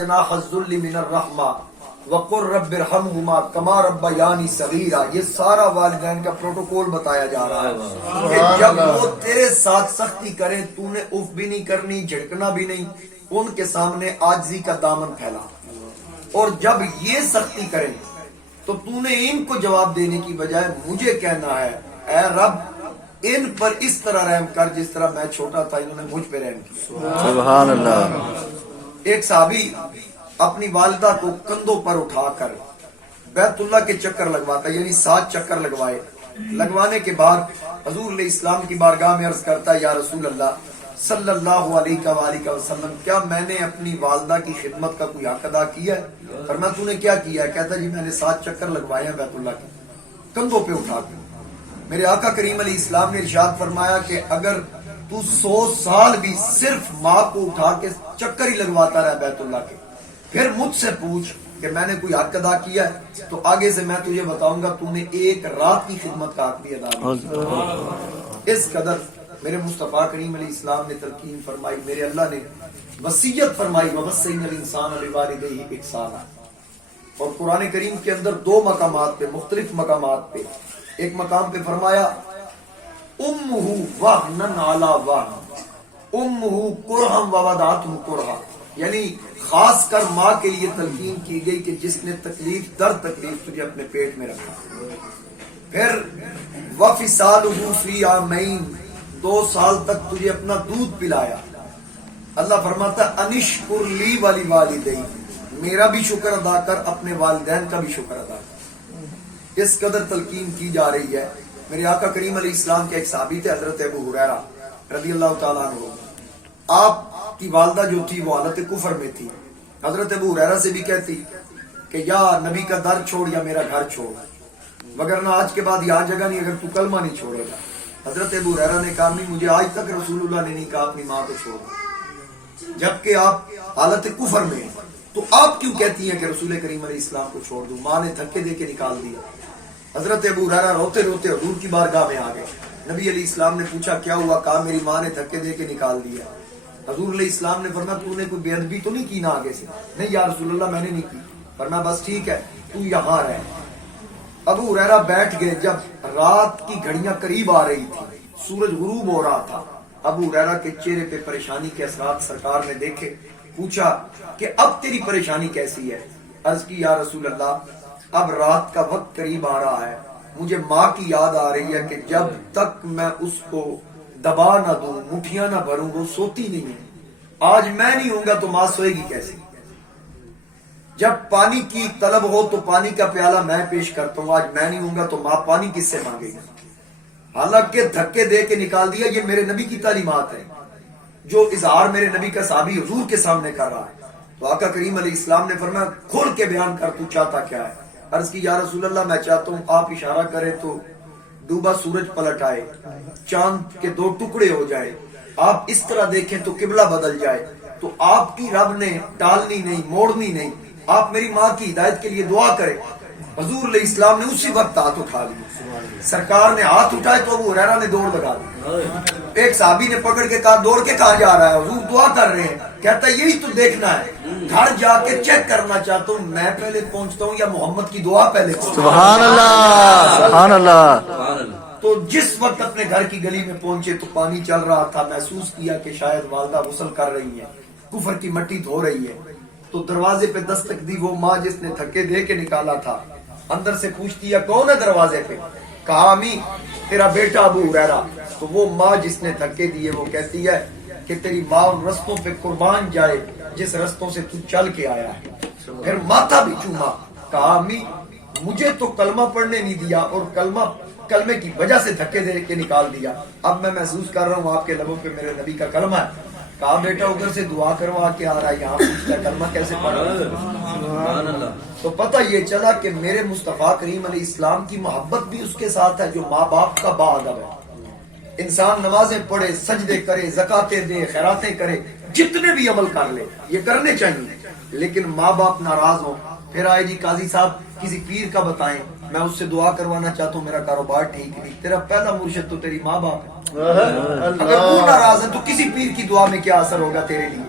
جناح الذل من الرحمہ وقر رب ارحمہما کما ربیانی صغیرا، یہ سارا والدین کا پروٹوکول بتایا جا رہا ہے کہ جب وہ تیرے ساتھ سختی کریں تو نے اف بھی نہیں کرنی، جھڑکنا بھی نہیں، ان کے سامنے عاجزی کا دامن پھیلا، اور جب یہ سختی کریں تو تو نے ان کو جواب دینے کی بجائے مجھے کہنا ہے اے رب ان پر اس طرح رحم کر جس طرح میں چھوٹا تھا انہوں نے مجھ پہ رحم کیا۔ سبحان اللہ۔ ایک صحابی اپنی والدہ کو کندھوں پر اٹھا کر بیت اللہ کے چکر لگواتا، یعنی 7 چکر لگوائے، لگوانے کے بعد حضور علیہ السلام کی بارگاہ میں عرض کرتا ہے یا رسول اللہ صلی اللہ علیہ وآلہ وسلم، کیا میں نے اپنی والدہ کی خدمت کا کوئی حق ادا کیا ہے؟ فرمایا تو نے کیا کیا ہے؟ کہتا جی میں نے 7 چکر لگوائے ہیں بیت اللہ کے کندھوں پہ اٹھا کے۔ میرے آقا کریم علیہ السلام نے ارشاد فرمایا کہ اگر تو 100 سال بھی صرف ماں کو اٹھا کے چکر ہی لگواتا رہا بیت اللہ کے، پھر مجھ سے پوچھ کہ میں نے کوئی حق ادا کیا ہے، تو آگے سے میں تجھے بتاؤں گا تو نے ایک رات کی خدمت کا حق بھی ادا کیا۔ اس قدر میرے مصطفیٰ کریم علیہ السلام نے تلقین فرمائی، میرے اللہ نے وصیت فرمائی وَوَصَّيْنَا الْإِنسَانَ بِوَالِدَيْهِ إِحْسَانًا، اور قرآن کریم کے اندر 2 مقامات پہ، مختلف مقامات پہ، ایک مقام پہ فرمایا امہ وہنن علی وہن امہ کرہم ووضعتہ کرہا، یعنی خاص کر ماں کے لیے تلقین کی گئی کہ جس نے تکلیف در تکلیف تجھے اپنے پیٹ میں رکھا۔ پھر وفصالہ فی عامین، 2 سال تک تجھے اپنا دودھ پلایا۔ اللہ فرماتا ہے انشکر لی ولی والدی، میرا بھی شکر ادا کر، اپنے والدین کا بھی شکر ادا کر۔ اس قدر تلقین کی جا رہی ہے۔ میرے آقا کریم علیہ السلام کے ایک صحابی تھے حضرت ابو ہریرہ رضی اللہ تعالیٰ عنہ، آپ کی والدہ جو تھی وہ حالت کفر میں تھی، حضرت ابو ہریرہ سے بھی کہتی کہ یا نبی کا در چھوڑ یا میرا گھر چھوڑ، وگرنہ آج کے بعد یہاں جگہ نہیں اگر تو کلمہ نہیں چھوڑے گا۔ حضرت ابو ہریرہ نے کہا نہیں، مجھے آج تک رسول اللہ نے نہیں کہا اپنی ماں کو چھوڑ، جبکہ آپ حالت کفر میں ہیں، تو آپ کیوں کہتی ہیں کہ رسول کریم علیہ السلام کو چھوڑ دوں؟ ماں نے دھکے دے کے نکال دیا۔ حضرت ابو ہریرہ روتے روتے حضور کی بارگاہ میں آ گئے، نبی علیہ السلام نے پوچھا کیا ہوا؟ کہا میری ماں نے دھکے دے کے نکال دیا۔ حضور علیہ السلام نے فرمایا تو نے کوئی بے ادبی تو نہیں کی نا آگے سے؟ نہیں یا رسول اللہ میں نے نہیں کی۔ فرمایا بس ٹھیک ہے تو یہاں رہ۔ ابو ہریرہ بیٹھ گئے۔ جب رات کی گھڑیاں قریب آ رہی تھی، سورج غروب ہو رہا تھا، ابو ہریرہ کے چہرے پہ پریشانی کے اثرات سرکار نے دیکھے، پوچھا کہ اب تیری پریشانی کیسی ہے؟ عرض کی یا رسول اللہ اب رات کا وقت قریب آ رہا ہے، مجھے ماں کی یاد آ رہی ہے کہ جب تک میں اس کو دبا نہ دوں، مٹھیاں نہ بھروں، وہ سوتی نہیں ہے۔ آج میں نہیں ہوں گا تو ماں سوئے گی کیسے؟ جب پانی کی طلب ہو تو پانی کا پیالہ میں پیش کرتا ہوں، آج میں نہیں ہوں گا تو ماں پانی کس سے مانگے گی؟ حالانکہ دھکے دے کے نکال دیا۔ یہ میرے نبی کی تعلیمات ہے جو اظہار میرے نبی کا صحابی حضور کے سامنے کر رہا ہے۔ تو آقا کریم علیہ السلام نے فرمایا کھول کے بیان کر، تو چاہتا کیا ہے؟ عرض کی یا رسول اللہ میں چاہتا ہوں آپ اشارہ کریں تو ڈوبا سورج پلٹ آئے، چاند کے 2 ٹکڑے ہو جائے، آپ اس طرح دیکھیں تو قبلہ بدل جائے، تو آپ کی رب نے ٹالنی نہیں، موڑنی نہیں، آپ میری ماں کی ہدایت کے لیے دعا کریں۔ حضور علیہ السلام نے اسی وقت ہاتھ اٹھا لیا۔ سرکار نے ہاتھ اٹھائے تو ابو ہریرہ نے دوڑ لگا دی۔ ایک صحابی نے پکڑ کے کہا دوڑ کے کہاں جا رہا ہے؟ حضور دعا کر رہے ہیں۔ کہتا یہی تو دیکھنا ہے، گھر جا کے چیک کرنا چاہتا ہوں میں پہلے پہنچتا ہوں یا محمد کی دعا پہلے پہنچتا ہوں۔ سبحان اللہ، سبحان اللہ۔ تو جس وقت اپنے گھر کی گلی میں پہنچے تو پانی چل رہا تھا، محسوس کیا کہ شاید والدہ غسل کر رہی ہے، کفر کی مٹی دھو رہی ہے، تو دروازے پہ دستک دی۔ وہ ماں جس نے دھکے دے کے نکالا تھا اندر سے پوچھتی ہے کون ہے دروازے پہ؟ کہا امی تیرا بیٹا ابو ہریرہ۔ تو وہ ماں جس نے دھکے دیے وہ کہتی ہے کہ تیری ماں ان رستوں پہ قربان جائے جس رستوں سے تو چل کے آیا ہے۔ پھر ماتھا بھی چوما، کہا امی مجھے تو کلمہ پڑھنے نہیں دیا اور کلمے کی وجہ سے دھکے دے کے نکال دیا، اب میں محسوس کر رہا ہوں آپ کے لبوں پہ میرے نبی کا کلمہ ہے۔ کہا بیٹا ادھر سے دعا کروا کے آ رہا ہے، یہاں پوچھتا ہے کلمہ کیسے پڑھ رہا ہے؟ تو پتہ یہ چلا کہ میرے مصطفیٰ کریم علیہ السلام کی محبت بھی اس کے ساتھ ہے جو ماں باپ کا باادب ہے۔ انسان نمازیں پڑھے، سجدے کرے، زکاتیں دے، خیراتیں کرے، جتنے بھی عمل کر لے یہ کرنے چاہیے، لیکن ماں باپ ناراض ہوں، پھر آئے جی قاضی صاحب کسی پیر کا بتائیں، میں اس سے دعا کروانا چاہتا ہوں، میرا کاروبار ٹھیک نہیں۔ تیرا پہلا مرشد تو تیری ماں باپ ہے، اگر وہ ناراض ہے تو کسی پیر کی دعا میں کیا اثر ہوگا تیرے لیے؟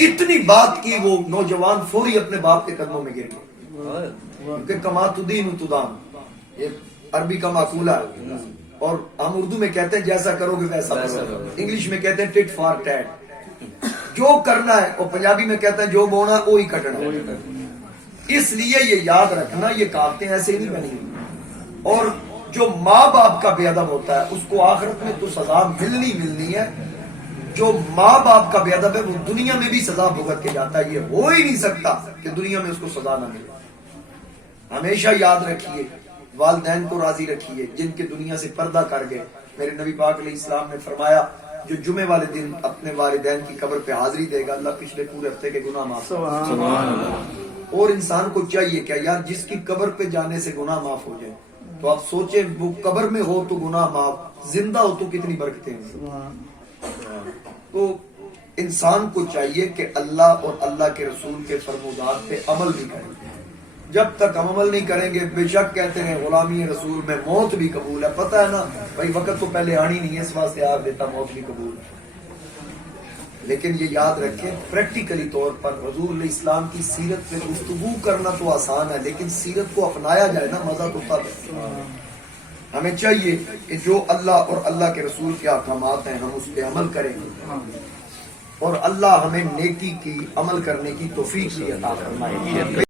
اتنی بات کی وہ نوجوان فوری اپنے باپ کے قدموں میں گر گئے، ہاں، کیونکہ کما تدین تدان یہ عربی کا معقولہ ہے، اور ہم اردو میں کہتے ہیں جیسا کرو گے ویسا کرو، انگلش میں کہتے ہیں ٹٹ فار ٹیٹ، جو کرنا ہے، اور پنجابی میں کہتے ہیں جو بونا وہی کٹنا ہے۔ اس لیے یہ یاد رکھنا یہ کہاوتیں ایسے نہیں بنی، اور جو ماں باپ کا بے ادب ہوتا ہے اس کو آخرت میں تو سزا ملنی ہے، جو ماں باپ کا بے ادب ہے وہ دنیا میں بھی سزا بھگت کے جاتا ہے، یہ ہو ہی نہیں سکتا کہ دنیا میں اس کو سزا نہ ملے۔ ہمیشہ یاد رکھیے، والدین کو راضی رکھیے جن کے دنیا سے پردہ کر گئے۔ میرے نبی پاک علیہ السلام نے فرمایا جو جمعے والے دن اپنے والدین کی قبر پہ حاضری دے گا اللہ پچھلے پورے ہفتے کے گناہ معاف کرے گا۔ سبحان اللہ، اور انسان کو چاہیے کہ یار جس کی قبر پہ جانے سے گناہ معاف ہو جائے، تو آپ سوچیں وہ قبر میں ہو تو گناہ معاف، زندہ ہو تو کتنی برکتیں ہیں۔ تو انسان کو چاہیے کہ اللہ اور اللہ کے رسول کے فرمودات پہ عمل بھی کریں۔ جب تک ہم عمل نہیں کریں گے، بے شک کہتے ہیں غلامی رسول میں موت بھی قبول ہے، پتہ ہے نا بھائی وقت تو پہلے آنی نہیں ہے، اس واسطے آپ دیتا موت بھی قبول ہے۔ لیکن یہ یاد رکھیں پریکٹیکلی طور پر حضور علیہ السلام کی سیرت پہ گفتگو کرنا تو آسان ہے، لیکن سیرت کو اپنایا جائے نا مزہ تو تب ہے۔ ہمیں چاہیے کہ جو اللہ اور اللہ کے رسول کے احکامات ہیں ہم اس پہ عمل کریں، اور اللہ ہمیں نیکی کی عمل کرنے کی توفیق بھی عطا فرمائے۔